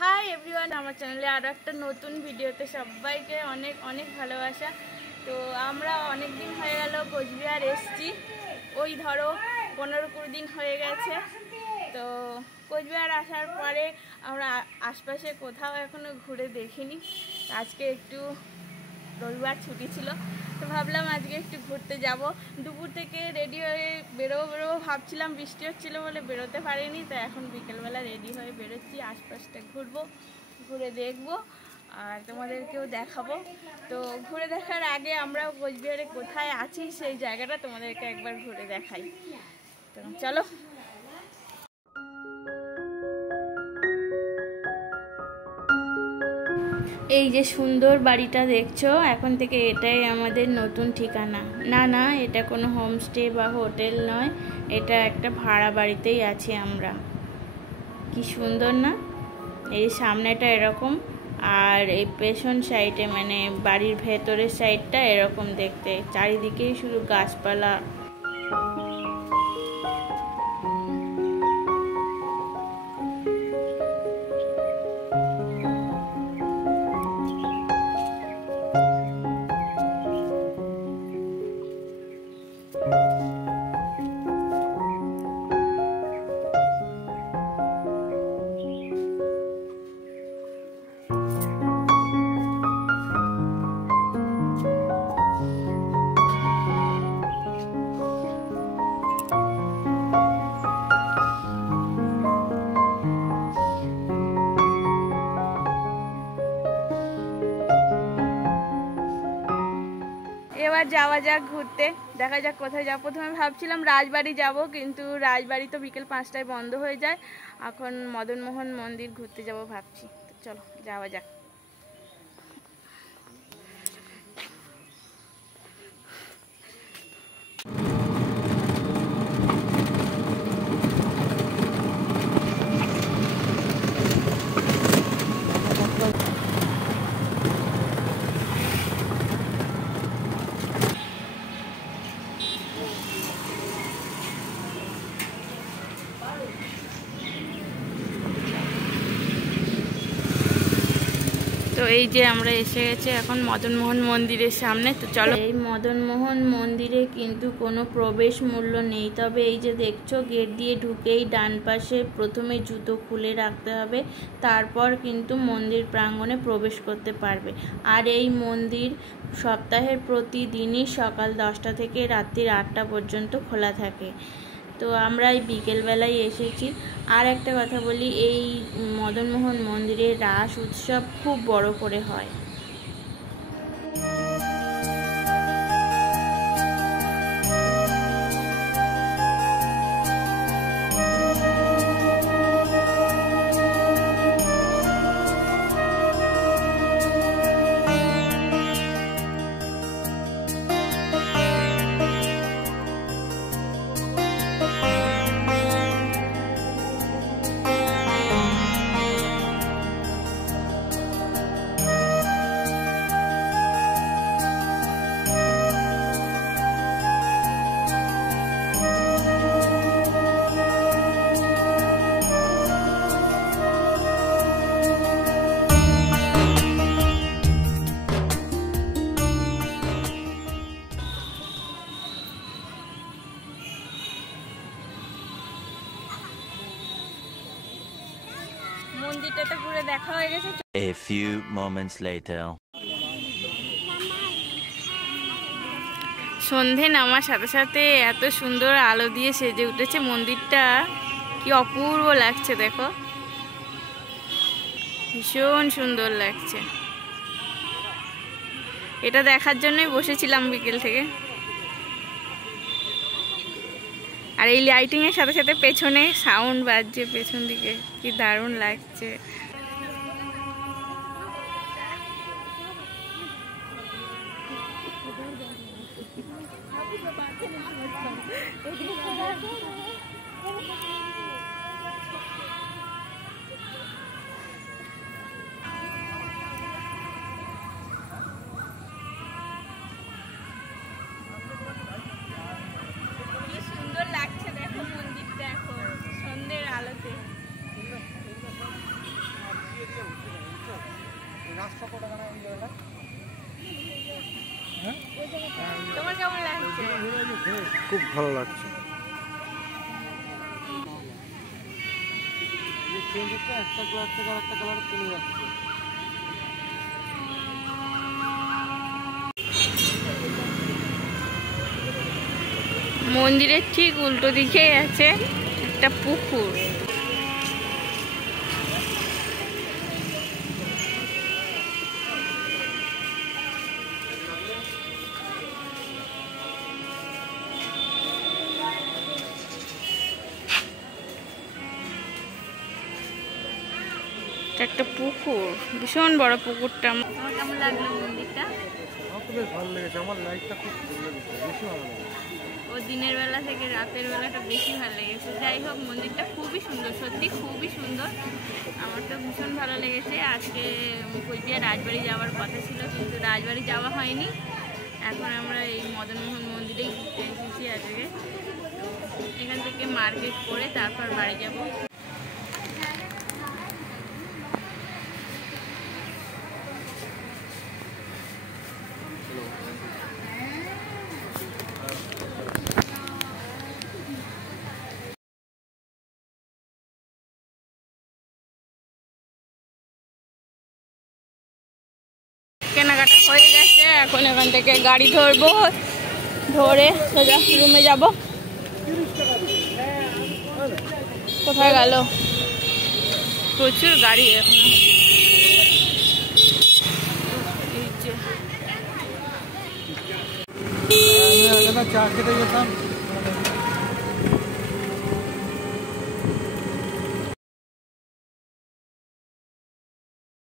Hi everyone, আমার চ্যানেলে আরও একটা নতুন ভিডিওতে সবাইকে অনেক অনেক ভালোবাসা। তো আমরা অনেক দিন হয়ে গেল কোচবিহার এসছি, ওই ধরো 15-20 দিন হয়ে গেছে। তো কোচবিহার আসার পরে আমরা আশপাশে কোথাও এখনও ঘুরে দেখিনি। আজকে একটু রবিবার ছুটি ছিল, তো ভাবলাম আজকে একটু ঘুরতে যাব। দুপুর থেকে রেডি হয়ে বেরোবো ভাবছিলাম, বৃষ্টি হচ্ছিলো বলে বেরোতে পারিনি। তো এখন বিকেলবেলা রেডি হয়ে বেরোচ্ছি, আশপাশটা ঘুরবো, ঘুরে দেখবো আর তোমাদেরকেও দেখাবো। তো ঘুরে দেখার আগে আমরা কোচবিহারে কোথায় আছি সেই জায়গাটা তোমাদেরকে একবার ঘুরে দেখাই। তো চলো। এই যে সুন্দর বাড়িটা দেখছো, এখন থেকে এটাই আমাদের নতুন ঠিকানা। না, এটা কোনো হোমস্টে বা হোটেল নয়, এটা একটা ভাড়া বাড়িতেই আছি আমরা। কি সুন্দর না? এই সামনেটা এরকম, আর এই পেছন সাইডে মানে বাড়ির ভেতরের সাইডটা এরকম দেখতে, চারিদিকেই শুধু গাছপালা। এবার যাওয়া যাক ঘুরতে, দেখা যাক কোথায় যাবো। প্রথমে ভাবছিলাম রাজবাড়ি যাব, কিন্তু রাজবাড়ি তো বিকেল 5টায় বন্ধ হয়ে যায়। এখন মদনমোহন মন্দির ঘুরতে যাব ভাবছি। তো চলো যাওয়া যাক। তো এই যে আমরা এসে গেছি এখন মদনমোহন মন্দিরের সামনে। তো চলো। এই মদনমোহন মন্দিরে কিন্তু কোনো প্রবেশ মূল্য নেই, তবে এই যে দেখছো গেট দিয়ে ঢুকেই ডান পাশে প্রথমে জুতো খুলে রাখতে হবে, তারপর কিন্তু মন্দির প্রাঙ্গণে প্রবেশ করতে পারবে। আর এই মন্দির সপ্তাহের প্রতিদিনই সকাল 10টা থেকে রাত্রি 8টা পর্যন্ত খোলা থাকে। তো আমরা এই বিকেলবেলায় এসেছি। আর একটা কথা বলি, এই মদনমোহন মন্দিরে রাস উৎসব খুব বড় করে হয়। মন্দিরটাতে ঘুরে দেখা হয়ে গেছে। A few moments later. সন্ধে নামার সাথে সাথে এত সুন্দর আলো দিয়ে সেজে উঠেছে মন্দিরটা, কি অপূর্ব লাগছে দেখো, ভীষণ সুন্দর লাগছে। এটা দেখার জন্যই বসেছিলাম বিকেল থেকে। আর এই লাইটিং এর সাথে সাথে পেছনে সাউন্ড বাজছে পেছন দিকে, কি দারুণ লাগছে। তোমার কেমন লাগছে? খুব ভালো লাগছে। একটা কালার থেকে আরেকটা কালার চলে যাচ্ছে। মন্দিরের ঠিক উল্টো দিকেই আছে একটা পুকুর। একটা পুকুর, ভীষণ বড় পুকুরটা। আমার কেমন লাগলো মন্দিরটা? আমার তো বেশ ভালো লেগেছে, আমার লাইটটা খুব ভালো লেগেছে, বেশি ভালো লেগেছে। ও দিনের বেলা থেকে রাতের বেলাটা বেশি ভালো লেগেছে। যাই হোক, মন্দিরটা খুবই সুন্দর, সত্যি খুবই সুন্দর। আমার তো ভীষণ ভালো লেগেছে। আজকে কোচবিহার রাজবাড়ি যাওয়ার কথা ছিল, কিন্তু রাজবাড়ি যাওয়া হয়নি। এখন আমরা এই মদনমোহন মন্দিরেই ঘুরতে এসেছি আজকে। এখান থেকে মার্কেট করে তারপর বাড়ি যাব। কেনাকাটা হয়ে গেছে, এখন এখান থেকে গাড়ি ধরবো, ধরে সোজা রুমে যাব। কোথায় গেল? প্রচুর গাড়ি এখন। আমি চা খেতে যেতাম।